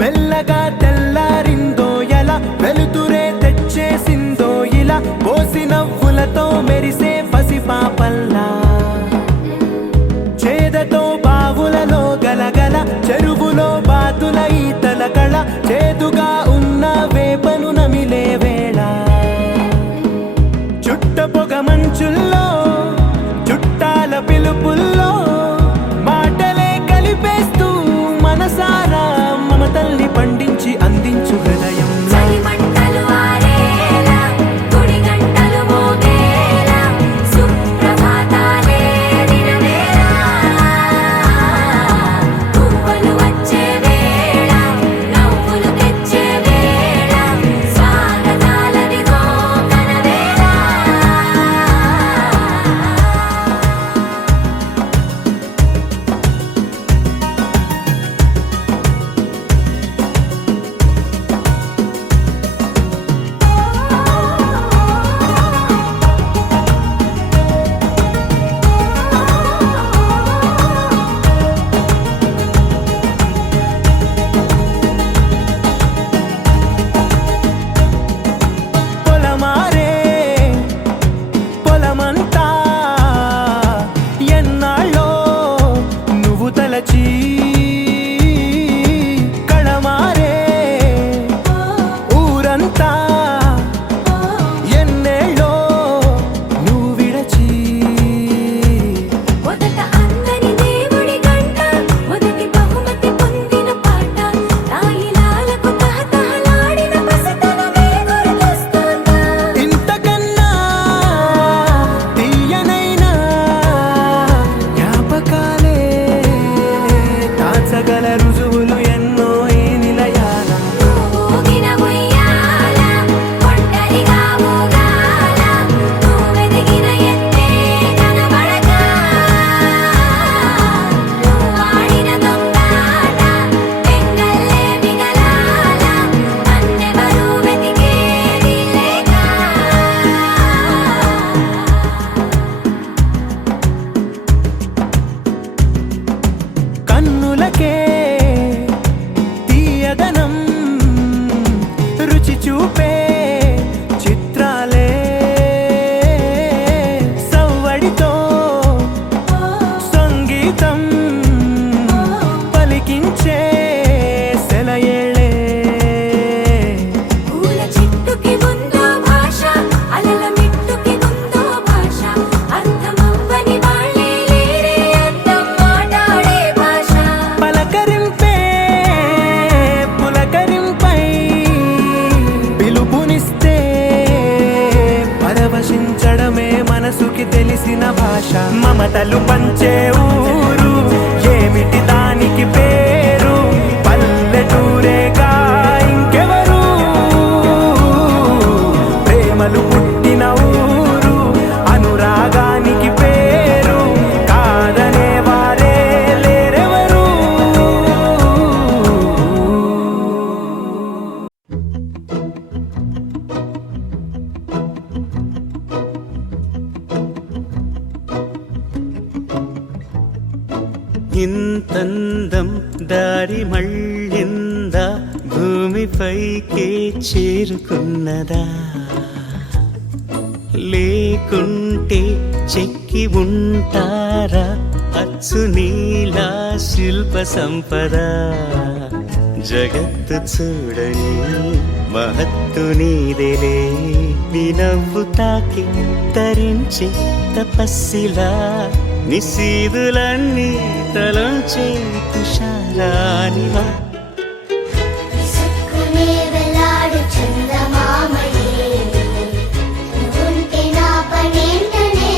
మెల్లగా తెల్లారిందో ఎలా వెలుతురే తెచ్చేసిందో ఇలా పోసి నవ్వులతో మెరిసే పసిపాపల్లా చేదతో బావులలో గలగల చెరువులో బాతుల ఈతల కళ చేదుగా ఉన్న వేపను నమిలే వేళ చుట్ట పొగ మంచుల్లో చుట్టాల పిలుపుల్లో మాటలే కలిపేస్తూ మనసారా మమతల్ని పండించి అందించు హృదయం కళమారే ఊరంతా ఎన్నేళ్ళో నువ్వు విడచి మొదట అందని దేవుడి గంట మొదటి బహుమతి పొందిన పాట తాయిలాలకు తహతహలాడిన పసితనమే గుర్తొస్తుందా ఇంతకన్నా తీయనైనా జ్ఞాపకాలే దాచగల రుజువులు ఎన్నో ఈ నిలయాల ఊగిన ఉయ్యాల ఒంటరిగా ఊగాల నువ్వెదిగిన ఎత్తే కనబడక నువ్వాడిన దొంగాట పెంగల్లే మిగలాల నన్నెవరూ వెతికేది లేక కన్నులకే తీయదనం రుచి చూపే చిత్రాలే సవ్వడితో సంగీతం పలికించే సెలయేళే పూల చిట్టుకి ఉందో భాష అలల మిట్టుకి ఉందో భాష అర్థమవ్వని వాళ్ళే లేరే అర్థం మాట్లాడే భాష పలకరింపే పులకరింపై పిలుపునిస్తే పరవశించడమే మనసుకి తెలిసిన భాష మమతలు పంచే ఊరు ఏమిటి దానికి పేరు పల్లెటూరేగా ఇంకెవరు ప్రేమలు పుట్టిన ఊరు అనురాగానికి పేరు కాదనే వారే లేరెవరు ఇంతందం దారి మళ్ళిందా భూమిపైకే చేరుకున్నదా లేకుంటే చెక్కి ఉంటారా అచ్చు నీలా శిల్ప సంపద జగత్తు చూడని మహత్తు నీదేలే నీ నవ్వు తాకి తరించే తపస్సిలా నిశీదులన్నీ తలంచే తుషారానివా విసుక్కునే వెలాడు చందమామయే నువ్వుంటే నా పనేంటనే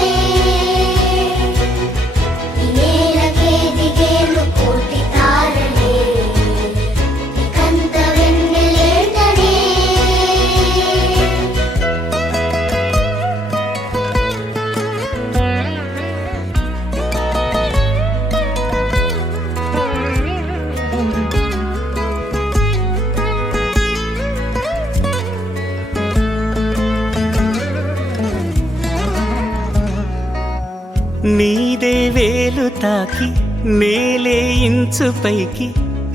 నీదే వేలు తాకి నేలే ఇంచు పైకి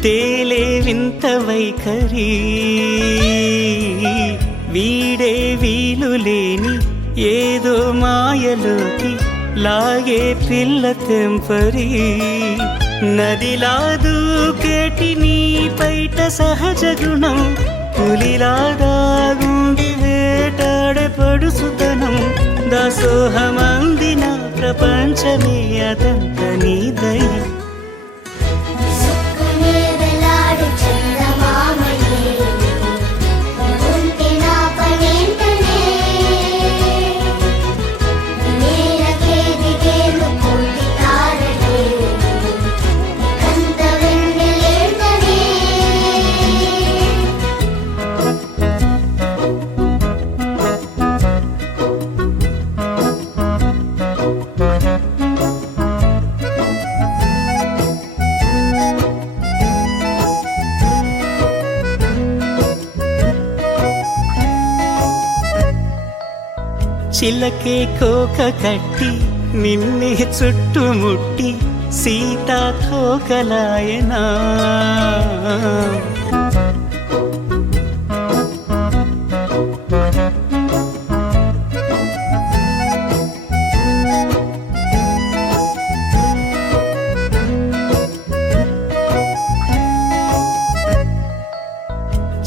తేలే వింత వైఖరి వీడే వీలు లేని ఏదో మాయలోకి లాగే పిల్ల తెంపరి నదిలా దూకేటి నీ పైట సహజ గుణం పులిలాదాగుండి వేటాడే పడుసుతనం దాసోహమందిన ప్రపంచమే అదంత నీ దయ సుక్కునే వెలాడు చందమామయే ఉంటే నా పనేంటనే నేలకే దిగేను కోటి తారలే కంత వెన్నెలేంటనే చిలకే కోక కట్టి నిన్నే చుట్టుముట్టి సీతా కోకలాయనా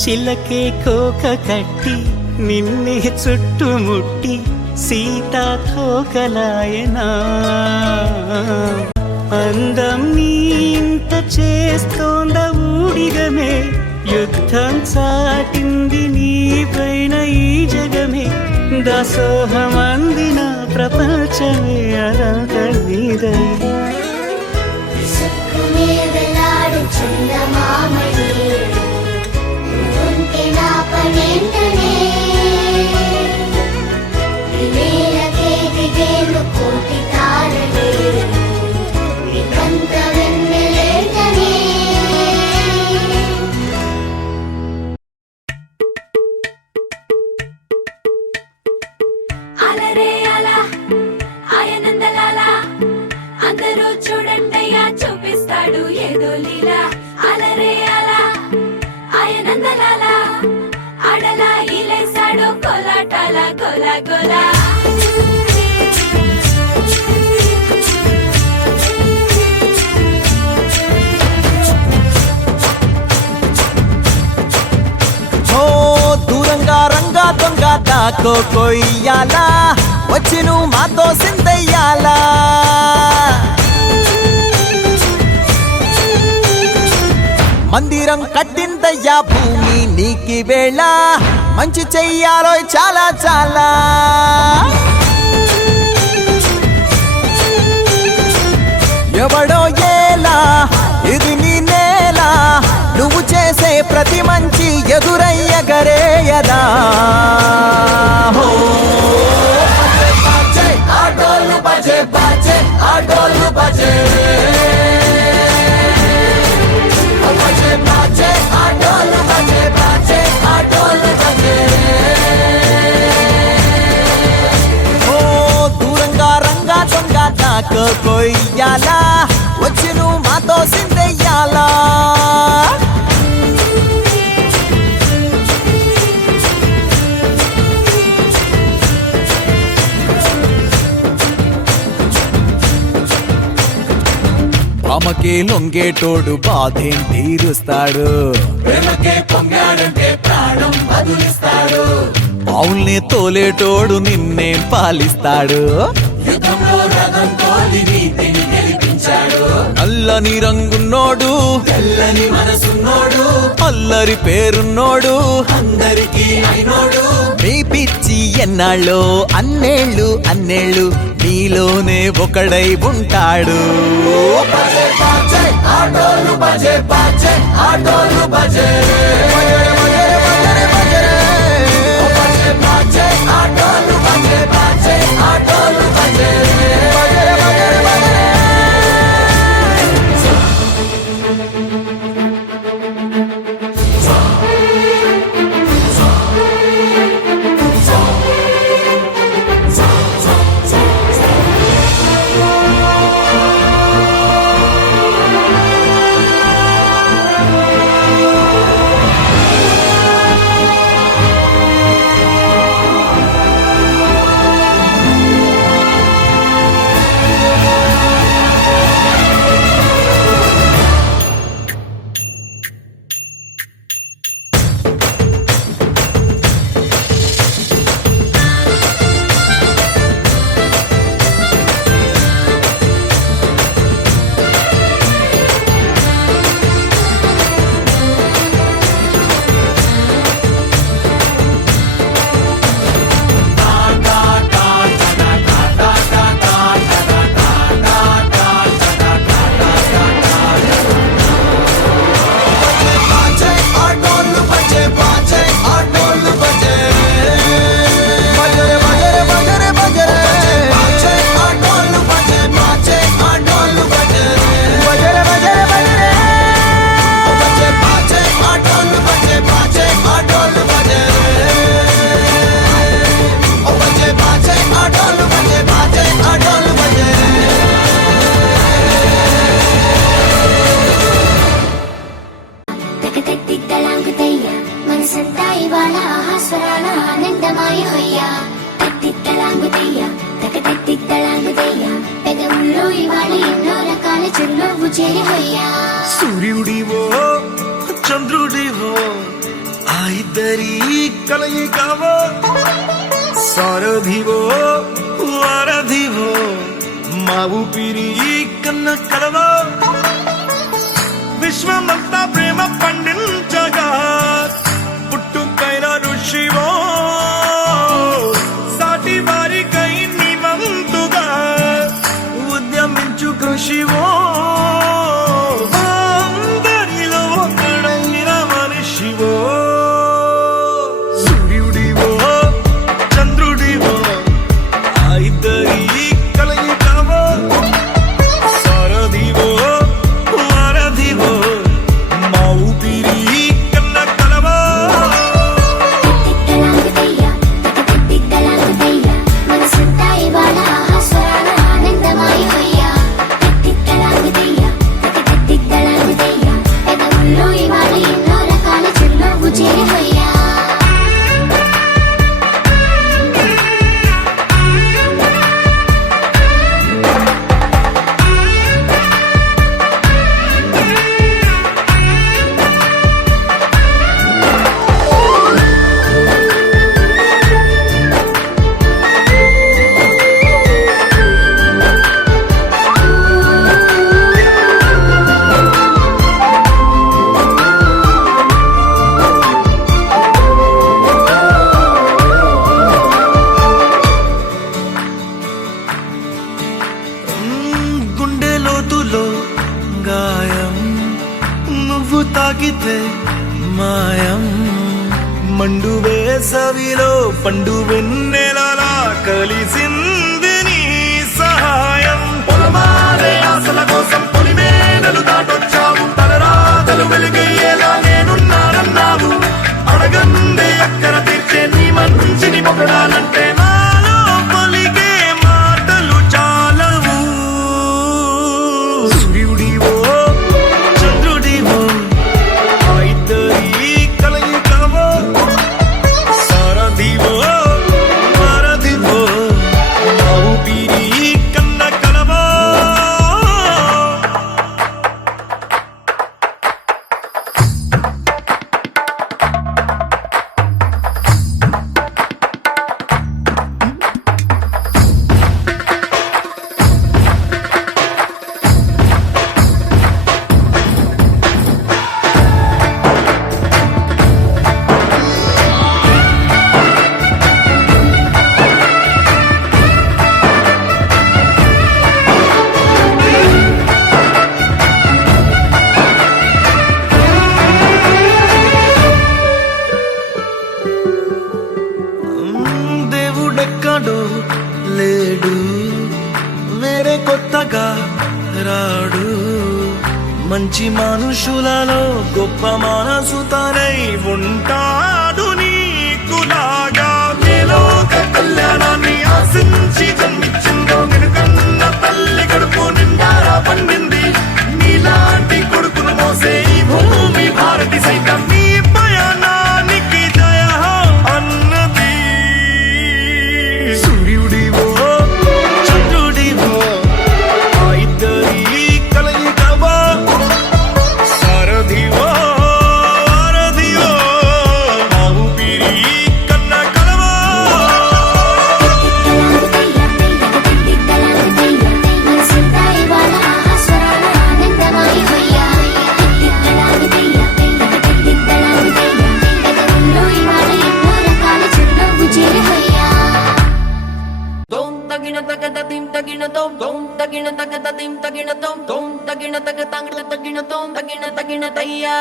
చిలకే కోక కట్టి నిన్నే చుట్టుముట్టి సీతా కోకలాయనా అందం నీ ఇంత చేస్తోంద ఊడిగమే యుద్ధం చాటింది నీ పైన ఈ జగమే దాసోహమందిన ప్రపంచమే అనంత నీదై సుక్కునే వెలాడు చందమామయే ఉంటే నా పనేంటనే నేలకే దిగేను కోటి తారలే కంత వెన్నెలేంటనే అలరే అలా ఆయనందలాల అందరూ చూడండయ్యా చూపిస్తాడు ఏదో లీలా అలరే అలా ఆయనందలాల ఆడలా ఇలేసాడు కోలాటాల గోలా గోలా ఓ దూరంగా రంగా దొంగ దాకో కొయ్యాలా వచ్చి నువ్వు మాతో సిందయ్యాలా మందిరం కట్టిందయ్యా భూమి నీకి వేళ మంచి చెయ్యాలో చాలా చాలా ఎవడో ఏలా ఇది నీ నేల నువ్వు చేసే ప్రతి మంచి ఎదురయ్యగరేయదా హో బాజే ఆటోలు బాజే బాజే ఆటోలు బాజే బాజే బాజే ఆటోలు బాజే బాజే ఆటోలు బాజే ఓ దూరంగా రంగా దొంగ నాకు కొయ్యాలా వచ్చి నువ్వు మాతో సిందెయ్యాలా రామకే లొంగేటోడు బాధేం తీరుస్తాడు ప్రేమకే పొంగాడంటే ప్రాణం బదులిస్తాడు పావుల్ని తోలేటోడు నిన్నేం పాలిస్తాడు యుద్ధంలో రథం తోలి నీతిని గెలిపించాడు నల్లని రంగున్నోడు తెల్లని మనసున్నోడు అల్లరి పేరున్నోడు అందరికీ అయినోడు మీ పిచ్చి ఎన్నాళ్ళో అన్నేళ్ళు అన్నేళ్ళు నీలోనే ఒకడై ఉంటాడు బజే బాజే ఆటోలు బజే బాజే ఆటోలు బజే బజే బాజే ఆటోలు బజే బాజే ఆటోలు బజే ఇవాళ ఎన్నో రకాల చిరునవ్వు చేరిపోయా సూర్యుడివో చంద్రుడివో ఆ ఇద్దరి కలయికవో సారథివో వారధివో మా ఊపిరి కన్న కలవో విశ్వమంతా ప్రేమ పండించగా పుట్టుకైన ఋషివో సాటి వారికై నివంతుగా ఉద్యమించు కృషివో అందరిలో ఒకడైన మనిషివో సూర్యుడివో చంద్రుడివో ఆ ఇద్దరి కలయికవో సారథివో వారధివో మా ఊపిరి కన్న కలవో తిక్కలాగుతయ్యా తిక్కలాగుతయ్యా మనసంతా ఇవాళ ఆస్వాదన ఆనందమయమయ్యా తిక్కలాగుతయ్యా తిక్కలాగుతయ్యా పెదవుల్లో ఇవాళ ఎన్నో రకాల చిరునవ్వు చేరిపోయా గుండె లోతులో గాయం నువ్వు తాకితే మాయం మండు వేసవిలో పండు వెన్నెలలా కలిసింది నీ సహాయం పొలమారే ఆశల కోసం పొలిమేనలు దాటొచ్చావు తలరాతలు వెలుగయ్యేలా నేనున్నానన్నావు అడగందే అక్కర తీర్చే నీ మంచిని పొగడాలంటే నాలో పలికే మాటలు చాలవు సూర్యుడివో చంద్రుడివో ఆ ఇద్దరి కలయికవో సారథివో వారధివో మా ఊపిరి కన్న కలవో దేవుడెక్కడో లేడు వేరే కొత్తగా రాడు మంచి మనుషులలో గొప్ప మనసు తనై ఉంటాడు నీకులాగా నేలోక కళ్యాణాన్ని ఆశించి జన్మించిందో నిన్నుకన్న తల్లి కడుపు నిండారా పండింది నీలాంటి కొడుకును మోసే ఈ భూమి భారతి సైతం నీ పయనానికి జయ అన్నది సూర్యుడివో చంద్రుడివో ఆ ఇద్దరి కలయికవో సారథివో వారధివో మా ఊపిరి కన్న కలవో తిక్కలాగుతయ్యా మనసంతా ఇవాళ ఆస్వాదన ఆనందమయమయ్యా తిక్కలాగుతయ్యా పెదవుల్లో ఇవాళ ఎన్నో రకాల చిరునవ్వు చేరిపోయా Dom tagina tagada dim tagina dom tagina tagada dim tagina dom tagina tagada tagina dom tagina tayya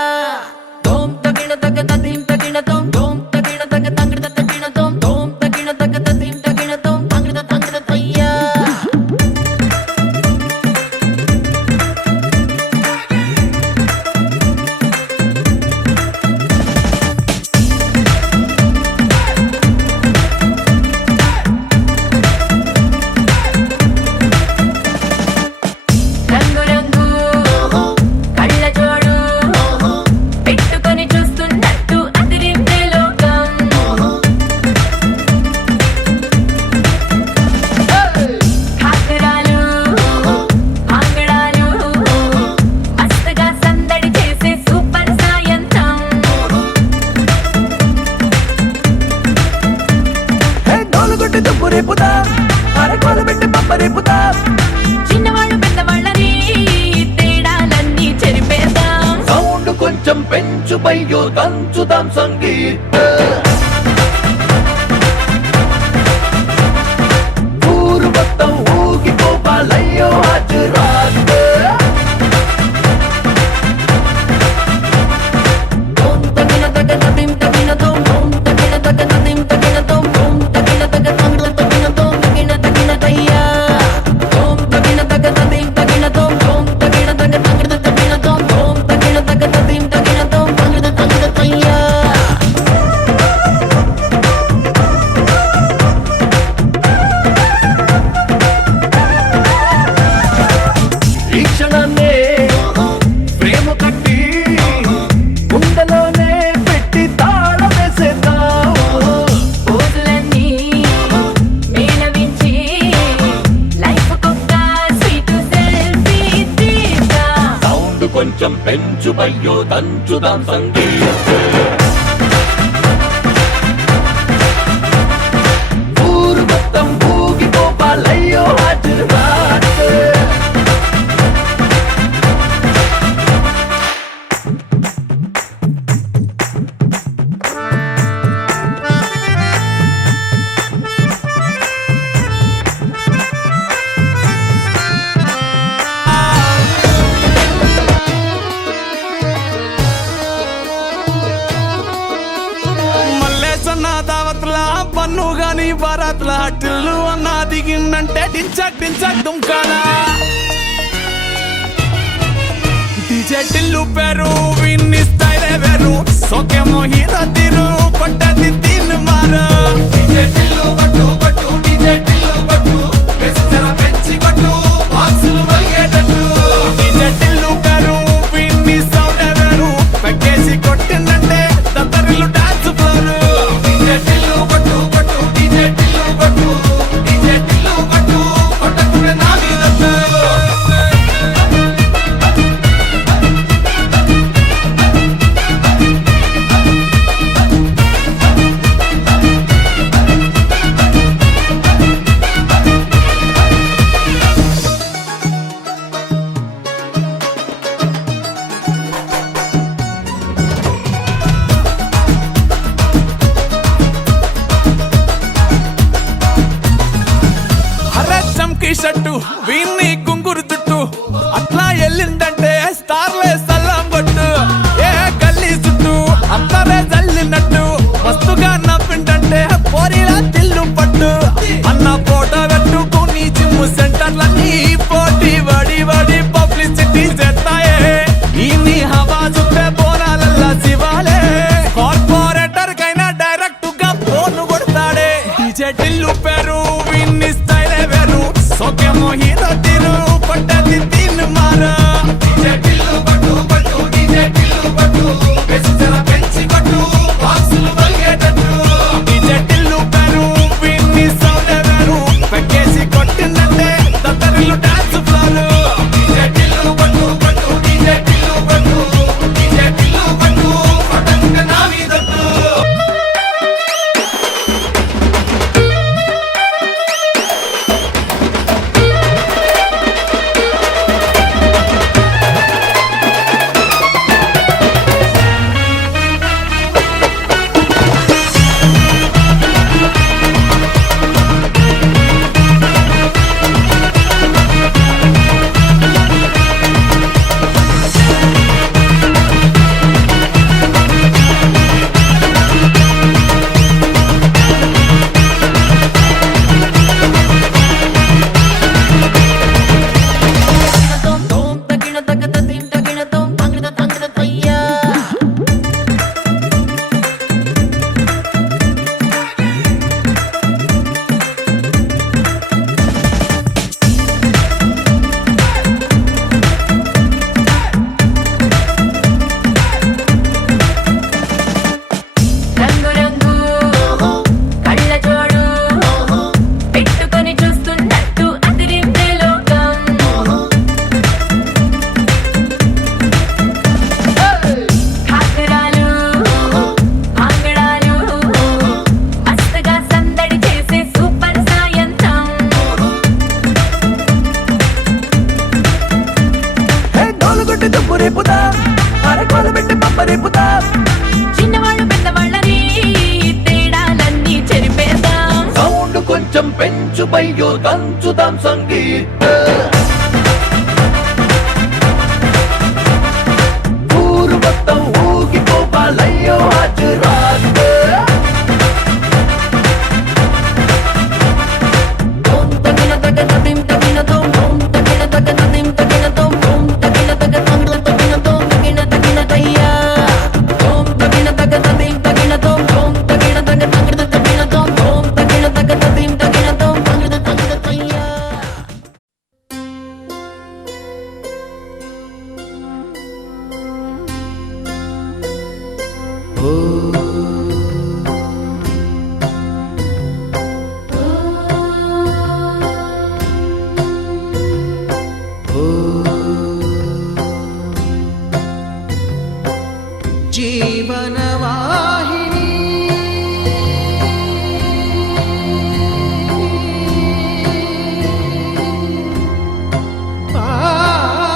dom tagina tagada dim tagina dom tagina tagada tagina dom tagina tagada dim tagina dom tagina tayya రంగు రంగు కళ్ళ జోడు పెట్టుకొని చూస్తున్నట్టు అదిరిందేలో పెంచు బయ్యో దంచుదాం సంగీత ఊరు మొత్తం ఊగిపోవాలయ్యో ఆజు రాత్ తోం తగిన తగ తదిం తగిన తోం తోం తగిన తగ తదిం తగిన తోం తోం తగిన తగ తంగ తగిన తోం తగిన తగిన తయ్యా తోం తగిన తగ తదిం తగిన తోం తోం తగిన తగ తంగ తగిన తోం తోం తగిన తగ తదిం తగిన తోం తంగ తగిన తయ్యా ఈ క్షణాన్నే ప్రేమ కట్టి గుండెలోనే పెట్టి తాళం వేసేద్దాం ఊర్లన్నీ మేళవించి లైఫ్ కొక్క స్వీట్ సెల్ఫీ తీద్దాం సౌండ్ కొంచెం పెంచు బయ్యో దంచుదాం సంగీత ఊరు మొత్తం ఊగిపోవాలయ్యో హైదరాబాద్ మల్లేసన్న దావత్ల పన్ను గాని బారాత్ల టిల్లు అన్న దిగిందంటే టించక్ టించక్ దుంకాలా డీజే టిల్లు పేరు విన్ని స్టైలే వేరు సోకేమో హీరో తీరు కొట్టది తిన్ మారు డీజే టిల్లు కొట్టు కొట్టు డీజే టిల్లు కొట్టు పెంచర పెంచి కొట్టు బాక్సులు వలిగేటట్టు డీజే టిల్లు పేరు విన్ని సౌండే వేరు పెక్కేసి కొట్టిందంటే దత్తరిల్లు డాన్స్ ఫ్లోర్ డీజే టిల్లు కొట్టు కొట్టు డీజే టిల్లు కొట్టు డీజే టిల్లు కొట్టు కొట్టకునే నా మీదట్టు అరే చంకీ షట్టు వీన్ని గుంగురు చుట్టూ అట్లా ఎల్లిందంటే స్టార్లే సల్లం కొట్టు ఏ గల్లీ చుట్టూ అంతరే జల్లినట్టు మస్తుగా నవ్విందంటే పోరీలా తిల్లు పట్టు అన్న ఫోటో పెట్టుకుని జిమ్ సెంటర్లన్నీ పోటీ వడి వడి పబ్లిసిటీ చేస్తాయే ఈ హవా చుట్టే బోనాలల్లా శివాలే కార్పొరేటర్ కైనా డైరెక్ట్ గా ఫోన్ కొడతాడే డీజే టిల్లు పేరు విన్ని స్టైలే వేరు సోకేమో హీరో దంచుదాం సంగీత ఊరు మొత్తం ఊగిపోవాలయ్యో ఆజు రాత్ Dom tagina tagada dim tagina dom dom tagina tagada dim tagina dom dom tagina tagada tagina dom tagina tagina tayya dom tagina tagada dim tagina dom dom tagina tagada tagina dom dom tagina tagada dim tagina dom tagina tagina tayya జీవనవాహిని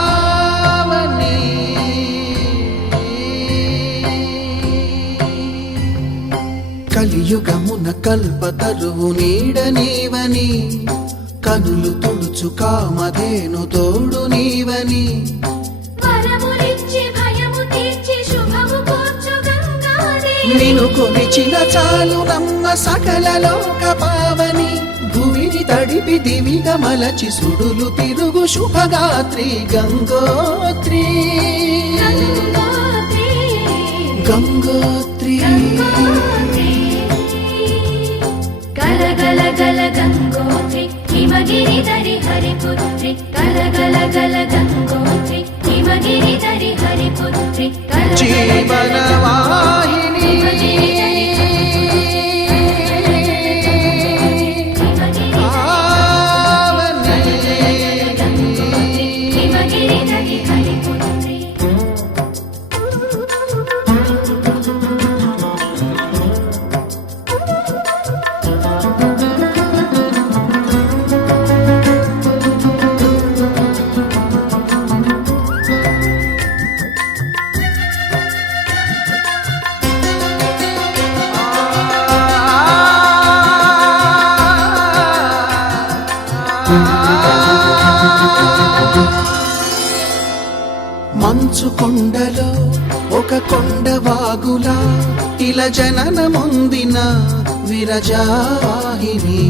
Pavani కలియుగమున కల్పతరువు నీడనీవని కనులు తుడుచు కామధేను తోడు నీవని వరములిచ్చి భయము తీర్చి శుభము కూర్చు గంగాదేవి నిను కొలిచిన చాలు నమ్మ సకల లోక పావని భూమిని తడిపి దివిగా మలచి సుడులు తిరుగు శుభగాత్రి గంగోత్రి గంగోత్రి గంగోత్రి గల గల గల గంగోత్రి హిమగిరి ధరి హరిపుత్రి గల గల గల గంగోత్రి హిమగిరి ధరి హరిపుత్రి జీవనవాహిని హిమగిరి ధరి హరిపుత్రి మంచు కొండలో ఒక కొండ వాగులా ఇలా జననమొందిన విరజావాహిని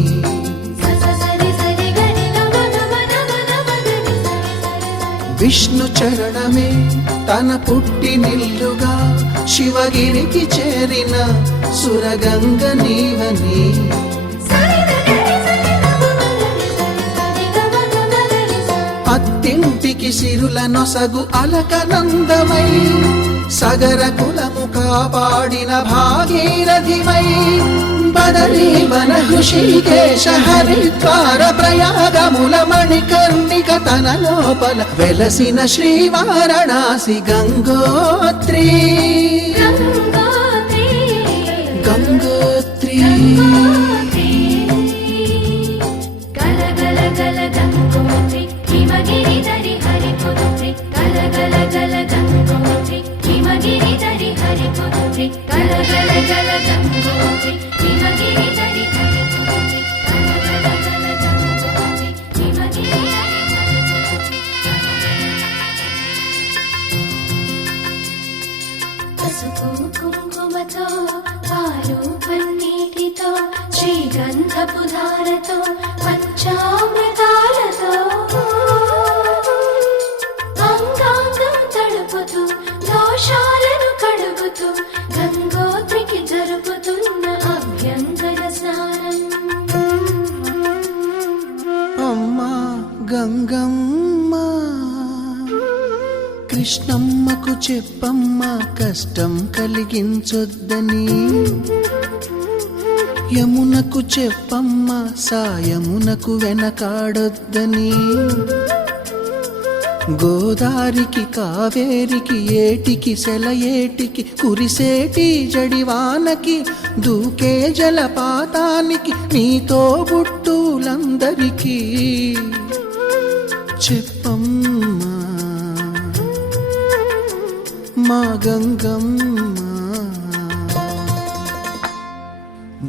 విష్ణు చరణమే తన పుట్టినిల్లుగా శివగిరికి చేరిన సురగంగ నీవని అత్తింటికి సిరుల నొసగు అలకనందమై సగర కులము కాపాడిన భాగీరథివై బదరీ వన హృషికేశ హరిద్వార ప్రయాగముల మణికర్ణిక తన లోపల వెలసిన శ్రీవారణాసి గంగోత్రి గంగోత్రి గల గల గల గంగోత్రి హిమగిరి ధరి హరిపుత్రి గల గల గల గంగోత్రి హిమగిరి ధరి హరిపుత్రి గల గల గల గంగోత్రి హిమగిరి ధరి హరిపుత్రి గల గల గల గంగోత్రి హిమగిరి ధరి హరిపుత్రి పసుపు కుంకుమతో పాలు పన్నీటితో శ్రీగంధపు ధారతో పంచామృతాలతో అంగాంగం తడుపుతూ దోషాలను కడుగుతూ గంగోత్రికి జరుపుతున్న అభ్యంగన స్నానం అమ్మా గంగమ్మ కృష్ణమ్మకు చెప్పమ్మ కష్టం కలిగించొద్దని యమునకు చెప్పమ్మ సాయమునకు వెనకాడొద్దని గోదారికి కావేరికి ఏటికి సెలయేటికి కురిసేటి జడివానకి దూకే జలపాతానికి నీతో బుట్టులందరికీ చెప్పమ్మా మా గంగమ్మ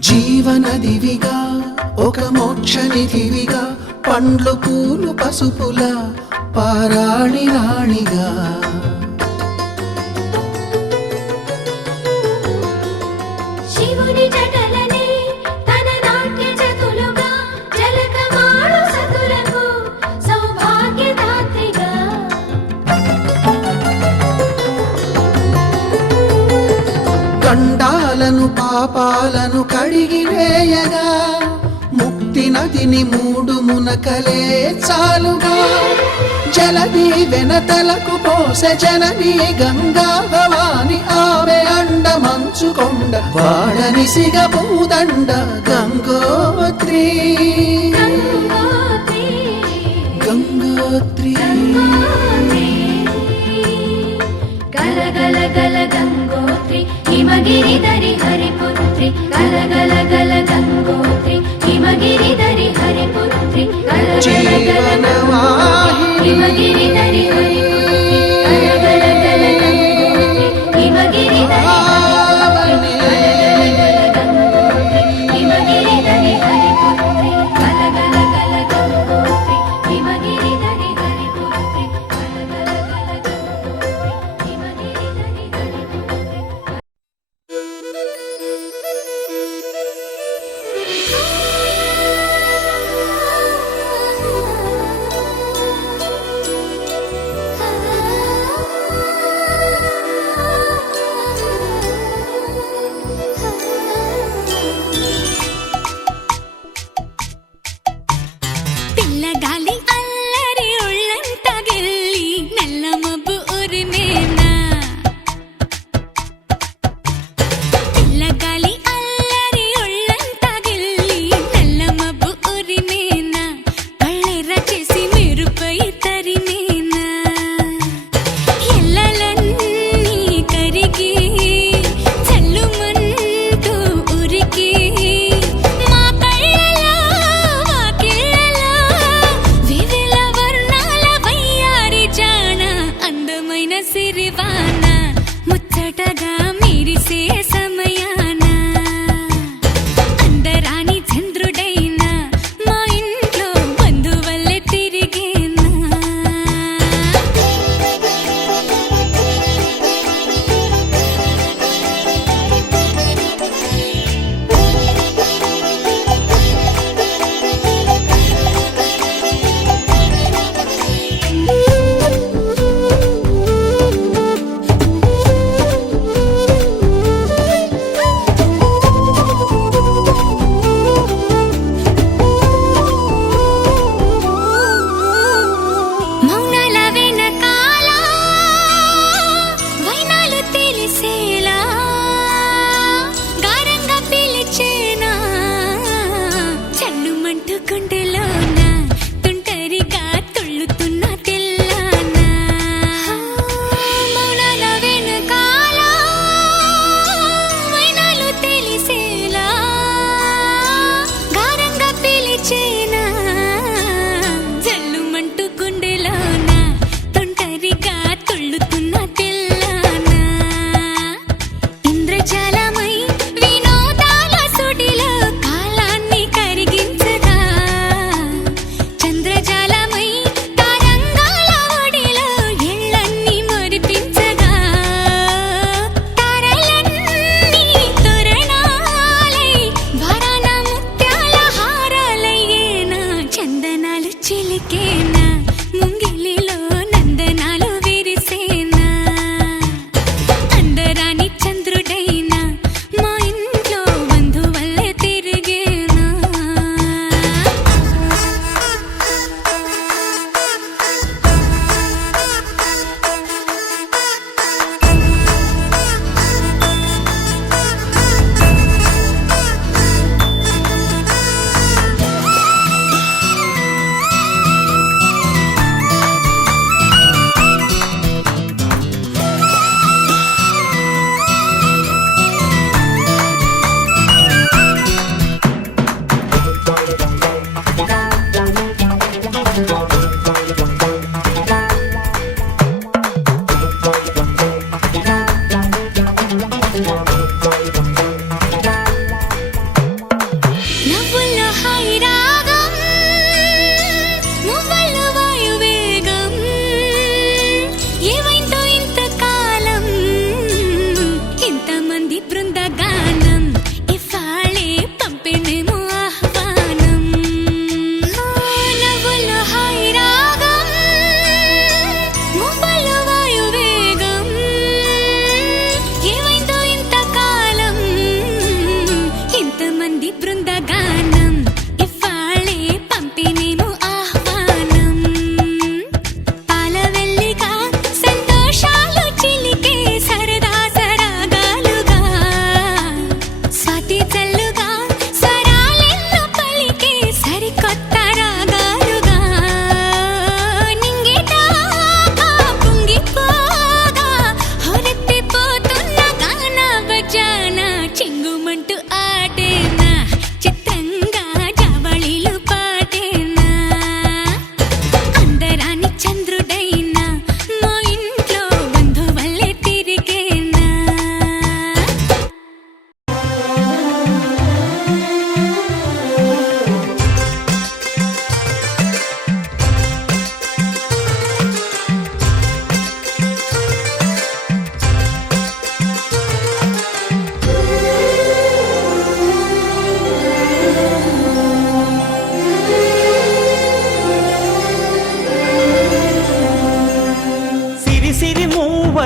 జీవనదివిగా ఒక మోక్షనిధివిగా పండ్లు పూలు పసుపుల పారాణి రాణిగా శివుని జటలనే తన నాట్య చతులుగా జలకమాడు సతులకు సౌభాగ్యదాత్రిగా గండాలను పాపాలను కడిగివేయగా ముక్తి నదిని మూడు మునకలే చాలుగా జలది వెనతలకు పోసె జనని గంగా భవాని ఆమె అండ మంచుకొండ వాడని సిగ పూదండ గంగోత్రి గంగోత్రి గంగోత్రి గల గల గల గంగోత్రి హిమగిరిధరి హరిపుత్రి గల గల గల గంగోత్రి హిమగిరిధరి హరిపుత్రి గల గల గల గంగోత్రి హిమగిరిధరి హరిపుత్రి గల గల గల గంగోత్రి హిమగిరిధరి హరిపుత్రి గల గల గల గంగోత్రి హిమగిరిధరి హరిపుత్రి గల గల గల గంగోత్రి హిమగిరిధరి హరిపుత్రి పిల్లగాలి అల్లరి ఒళ్ళంత గిల్లి నల్ల మబ్బు ఉరిమేనా పిల్లగాలి అల్లరి ఒళ్ళంత గిల్లి నల్ల మబ్బు ఉరిమేనా కళ్ళెర్ర చేసి మెరుపై తరిమేనా ఎల్లలన్నీ కరిగి చల్లుమంటూ ఉరికి మా కళ్ళలో వాకిళ్ళలో వివిల వర్ణాల వయ్యారి జాణ అందమైన సిరివాన ముచ్చటగా మెరిసే సమయాన అందరాని చంద్రుడైనా మా ఇంట్లో బంధువల్లే తిరిగేనా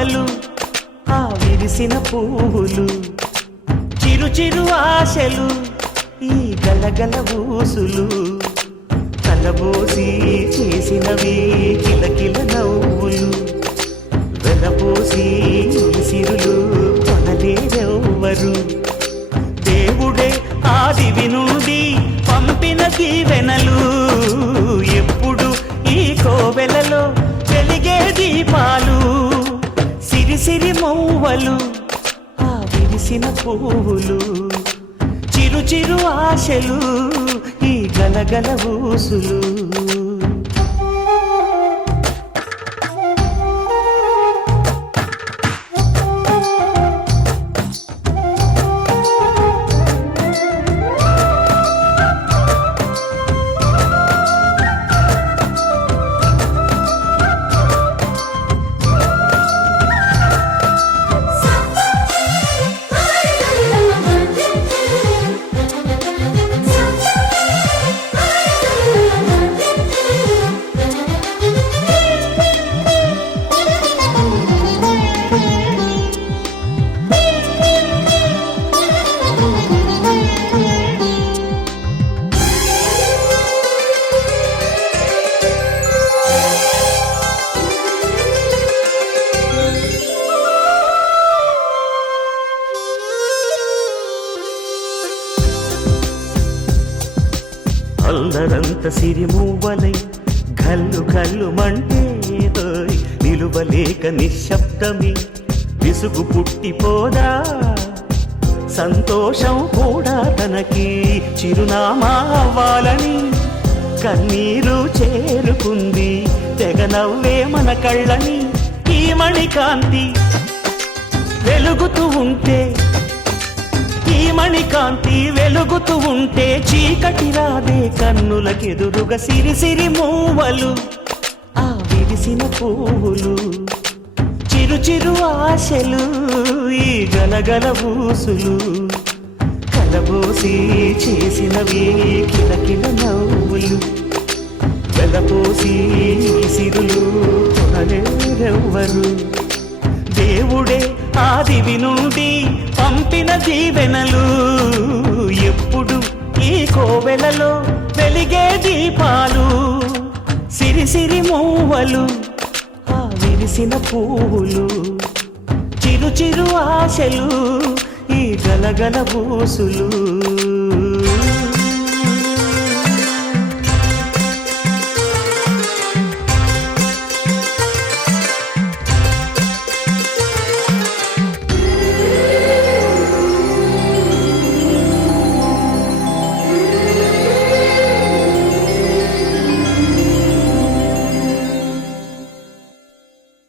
మూవలు ఆ విరిసిన పువ్వులు చిరు చిరు ఆశలు ఈ గలగల ఊసులు కలబోసి చేసినవి కిలకిల నవ్వులు వెలపోసి సిరులు కొనలేరెవ్వరు దేవుడే ఆదివి నుండి పంపిన దీవెనలు ఎప్పుడు ఈ కోవెలలో వెలిగే దీపాలు సిరి సిరి మౌవలు ఆ విరిసిన పువ్వులు చిరు చిరు ఆశలు ఈ గలగల ఊసులు అల్లరంత సిరిమూవలై గల్లు గల్లు మంటే నిలువలేక నిశ్శబ్దమి విసుగు పుట్టిపోదా సంతోషం కూడా తనకి చిరునామా అవ్వాలని కన్నీరు చేరుకుంది తెగ నవ్వే మన కళ్ళని ఈ మణికాంతి వెలుగుతూ ఉంటే ఈ మణికాంతి వెలుగుతూ ఉంటే చీకటి రాదే కన్నులకెదురుగా సిరి సిరి మూవలు ఆ విరిసిన పువ్వులు చిరు చిరు ఆశలు ఈ గలగల ఊసులు కలబోసి చేసినవి కిలకిల నవ్వులు వెలపోసి సిరులు కొనలేరెవ్వరు దేవుడే ఆదివి నుండి పంపిన దీవెనలు ఎప్పుడు ఈ కోవెలలో వెలిగే దీపాలు సిరి సిరి మూవలు ఆ విరిసిన పువ్వులు చిరు చిరు ఆశలు ఈ గలగల ఊసులు